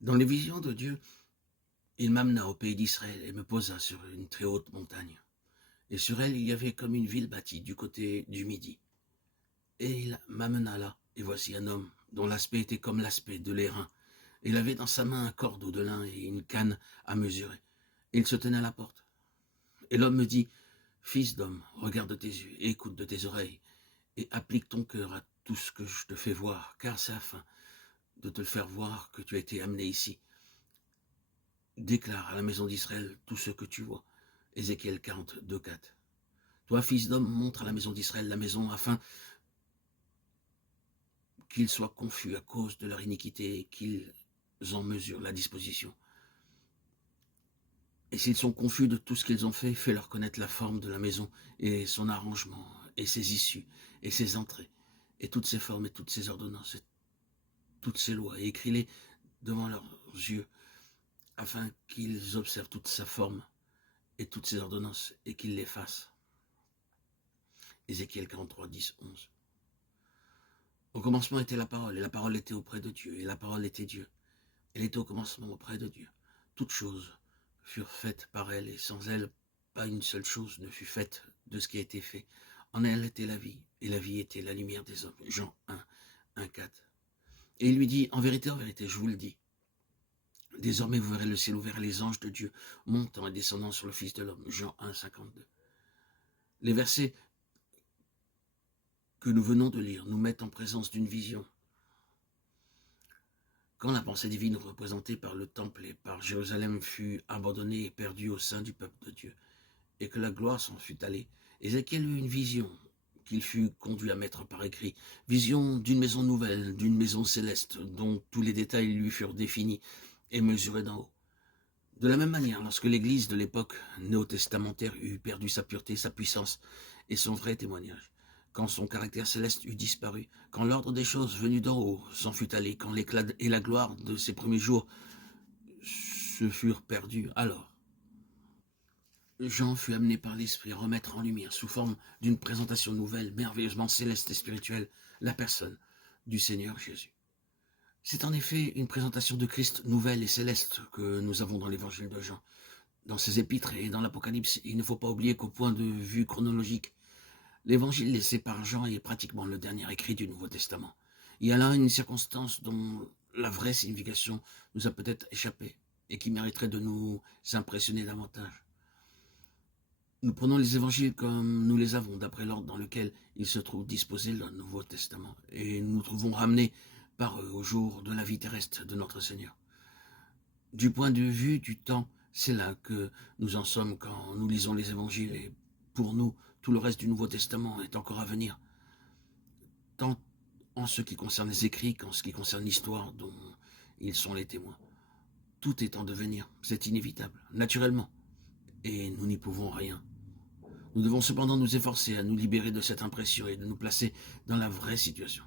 Dans les visions de Dieu, il m'amena au pays d'Israël et me posa sur une très haute montagne. Et sur elle, il y avait comme une ville bâtie du côté du midi. Et il m'amena là, et voici un homme dont l'aspect était comme l'aspect de l'airain. Il avait dans sa main un cordeau de lin et une canne à mesurer. Et il se tenait à la porte. Et l'homme me dit, Fils d'homme, regarde de tes yeux et écoute de tes oreilles, et applique ton cœur à tout ce que je te fais voir, car c'est afin de te le faire voir que tu as été amené ici. Déclare à la maison d'Israël tout ce que tu vois. Ézéchiel 42, 4. Toi, fils d'homme, montre à la maison d'Israël la maison afin qu'ils soient confus à cause de leur iniquité et qu'ils en mesurent la disposition. Et s'ils sont confus de tout ce qu'ils ont fait, fais-leur connaître la forme de la maison et son arrangement et ses issues et ses entrées et toutes ses formes et toutes ses ordonnances et toutes ses lois et écris-les devant leurs yeux afin qu'ils observent toute sa forme et toutes ses ordonnances et qu'ils les fassent. Ézéchiel 43, 10, 11. Au commencement était la parole, et la parole était auprès de Dieu, et la parole était Dieu. Elle était au commencement auprès de Dieu. Toutes choses furent faites par elle, et sans elle, pas une seule chose ne fut faite de ce qui a été fait. En elle était la vie, et la vie était la lumière des hommes. Jean 1, 1, 4. Et il lui dit, en vérité, je vous le dis, désormais vous verrez le ciel ouvert et les anges de Dieu montant et descendant sur le Fils de l'homme. Jean 1, 52. Les versets que nous venons de lire nous mettent en présence d'une vision. Quand la pensée divine représentée par le temple et par Jérusalem fut abandonnée et perdue au sein du peuple de Dieu, et que la gloire s'en fut allée, Ézéchiel eut une vision qu'il fut conduit à mettre par écrit, vision d'une maison nouvelle, d'une maison céleste, dont tous les détails lui furent définis et mesurés d'en haut. De la même manière, lorsque l'Église de l'époque néo-testamentaire eut perdu sa pureté, sa puissance et son vrai témoignage, quand son caractère céleste eut disparu, quand l'ordre des choses venues d'en haut s'en fut allé, quand l'éclat et la gloire de ses premiers jours se furent perdus, alors Jean fut amené par l'Esprit à remettre en lumière, sous forme d'une présentation nouvelle, merveilleusement céleste et spirituelle, la personne du Seigneur Jésus. C'est en effet une présentation de Christ nouvelle et céleste que nous avons dans l'évangile de Jean. Dans ses épîtres et dans l'Apocalypse, il ne faut pas oublier qu'au point de vue chronologique, l'évangile laissé par Jean est pratiquement le dernier écrit du Nouveau Testament. Il y a là une circonstance dont la vraie signification nous a peut-être échappé et qui mériterait de nous impressionner davantage. Nous prenons les évangiles comme nous les avons, d'après l'ordre dans lequel ils se trouvent disposés dans le Nouveau Testament, et nous nous trouvons ramenés par eux au jour de la vie terrestre de notre Seigneur. Du point de vue du temps, c'est là que nous en sommes quand nous lisons les évangiles, et pour nous, tout le reste du Nouveau Testament est encore à venir, tant en ce qui concerne les écrits qu'en ce qui concerne l'histoire dont ils sont les témoins. Tout est en devenir, c'est inévitable, naturellement, et nous n'y pouvons rien. Nous devons cependant nous efforcer à nous libérer de cette impression et de nous placer dans la vraie situation.